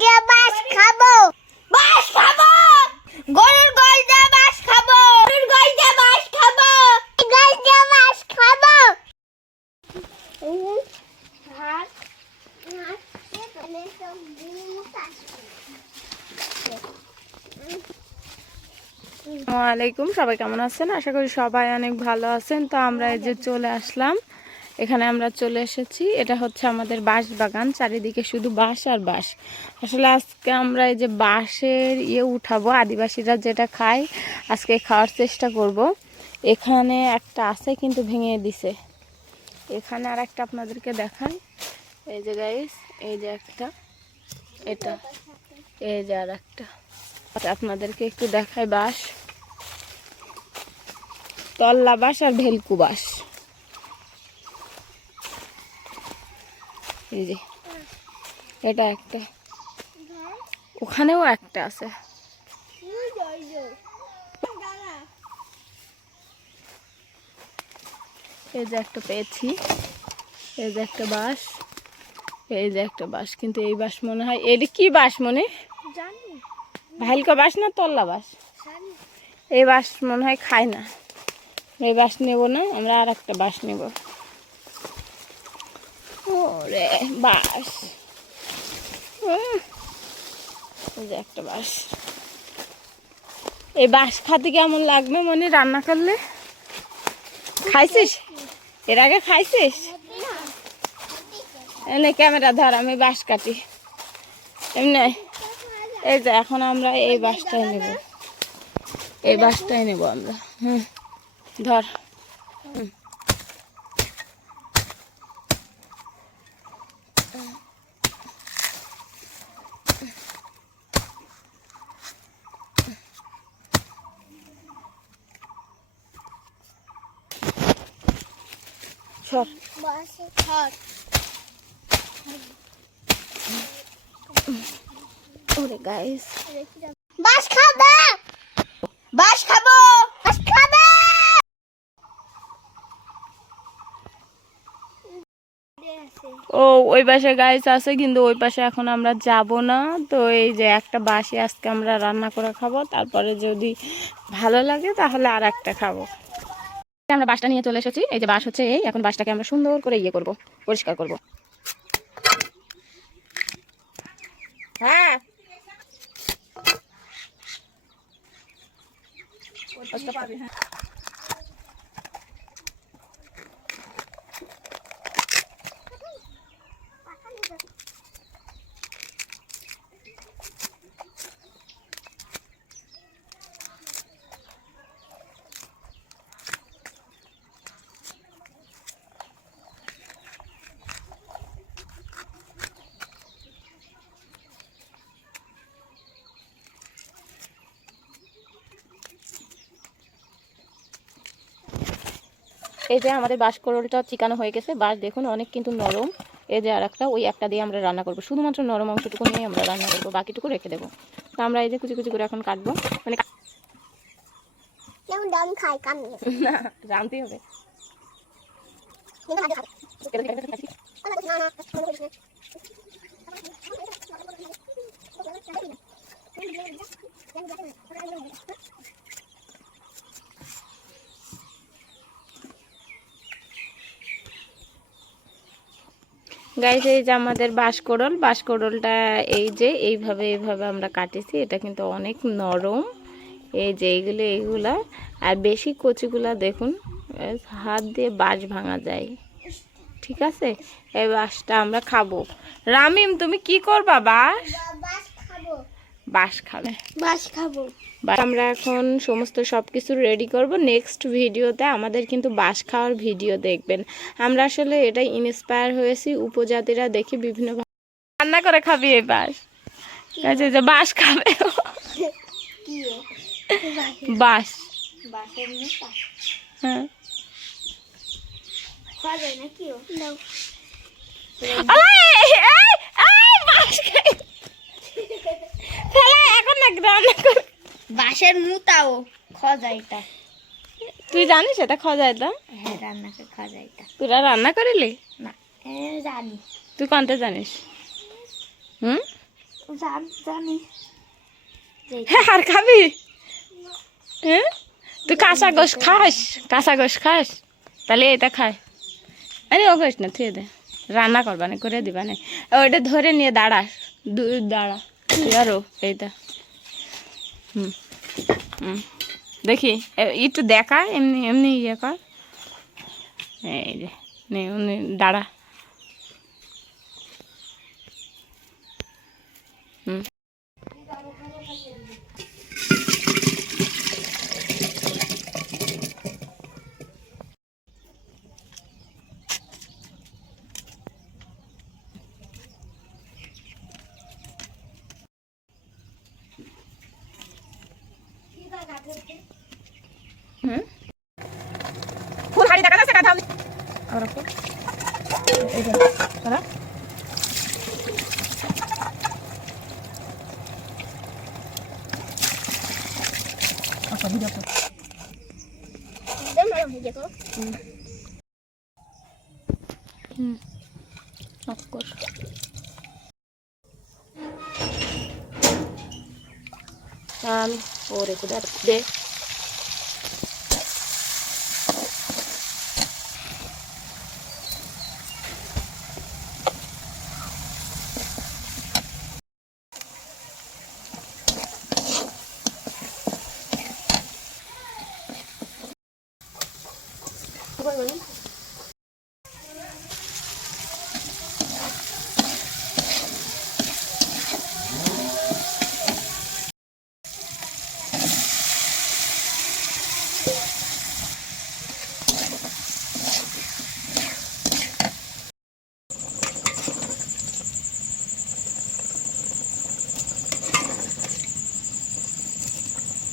দিয়ে বাস খাবো। বাস খাবো। গরুর গোশ দিয়ে বাস খাবো। গরুর গোশ দিয়ে বাস খাবো। গোশ দিয়ে বাস খাবো। ভাত আসসালামু আলাইকুম, সবাই কেমন আছেন? আশা করি সবাই অনেক ভালো আছেন। তো আমরা এই যে চলে আসলাম, এখানে আমরা চলে এসেছি। এটা হচ্ছে আমাদের বাঁশ বাগান, চারিদিকে শুধু বাঁশ আর বাঁশ। আসলে আজকে আমরা এই যে বাঁশের উঠাবো, আদিবাসীরা যেটা খায় আজকে খাওয়ার চেষ্টা করব। এখানে একটা আছে কিন্তু ভেঙে দিছে। এখানে আর একটা আপনাদেরকে দেখাই, এই যে গাইস, এই যে একটা, এটা, এই যে আর একটা আপনাদেরকে একটু দেখাই। বাঁশ, তল্লা বাঁশ আর ভেলকু বাঁশ। এই যে এটা একটা, ওখানেও একটা আছে। এই যে একটা পেয়েছি, এই যে একটা বাঁশ, এই যে একটা বাঁশ। কিন্তু এই বাঁশ মনে হয়, এটা কি বাঁশ মনে ভাইলকা বাঁশ না তল্লা বাঁশ? এই বাঁশ মনে হয় খায় না। এই বাঁশ নেব না, আমরা আর একটা বাঁশ নেব। ওরে বাঁশ, এই যে একটা বাঁশ। এই বাঁশ খাতে কেমন লাগবে মনে রান্না করলে? খাইছিস এর আগে? খাইছিস? এনে ক্যামেরা ধর, আমি বাঁশ কাটি এমনি। এই যে এখন আমরা এই বাঁশটাই নেব, এই বাঁশটাই নেব আমরা। ধর। সর। ওরে গাইস, বাস খাবো। বাস খাবো। বাস খাবো। ও ওই পাশে গাইস আছে, কিন্তু ওই পাশে এখন আমরা যাব না। তো এই যে একটা বাঁশি আজকে আমরা রান্না করে খাবো, তারপরে যদি ভালো লাগে তাহলে আর একটা খাবো। আমরা বাঁশটা নিয়ে চলে এসেছি। এই যে বাঁশ হচ্ছে এই, এখন বাঁশটাকে আমরা সুন্দর করে করব, পরিষ্কার করব। হ্যাঁ, এই যে আমাদের বাঁশ কোড়লটা চিকানো হয়ে গেছে। বাঁশ দেখুন অনেক কিন্তু নরম। এই যে আর একটা, ওই একটা দিয়ে আমরা রান্না করবো। শুধুমাত্র নরম অংশটুকু নিয়ে আমরা রান্না করবো, বাকিটুকু রেখে দেবো। তো আমরা এই যে কুচি কুচি করে এখন কাটবো, মানে না জানতেই হবে। গাইস, এই যে আমাদের বাঁশকোড়লটা এই যে এইভাবে এইভাবে আমরা কাটেছি। এটা কিন্তু অনেক নরম। এই যে এইগুলা আর বেশি কচিগুলা দেখুন, হাত দিয়ে বাঁশ ভাঙা যায়। ঠিক আছে, এই বাঁশটা আমরা খাবো। রামিম, তুমি কি করবা? বাঁশ বাঁশ খাবে। বাস খাবো। আমরা এখন সমস্ত সবকিছু রেডি করব। নেক্সট ভিডিওতে আমাদের কিন্তু বাঁশ খাওয়ার ভিডিও দেখবেন। আমরা আসলে এটাই ইন্সপায়ার হয়েছি, উপজাতিরা দেখি বিভিন্ন রান্না করে খাবি এই বাঁশ। যে বাঁশ খাবে, বাঁশ। হ্যাঁ, এখন না রান্না কর। বাঁশের মুতাও খজা এটা। তুই জানিস এটা খজা? এটা হ্যাঁ, রান্না করে খজা এটা। তোরা রান্না করিলি না, জানি। তুই কোনটা জানিস? জানি হ্যাঁ আর খাবি হ্যাঁ তুই কাঁচা গোশ খাস কাঁচা গোশ খাস তাহলে এটা খায় আরে ও গোশ না থুয়ে দে রান্না করবা না করে দিবা না ওইটা ধরে নিয়ে দাঁড়াস দাঁড়া তুই আরো এইটা হুম হুম দেখি একটু দেখা এমনি এমনি ইয়ে কর এই যে নে উনি দাঁড়া হুম হুম ফুল হাড়ি দেখা যাচ্ছে কথা আর ফুল এই যে তারা আচ্ছা ভিডিও কর হুম অফ কর ওরে কুদার দে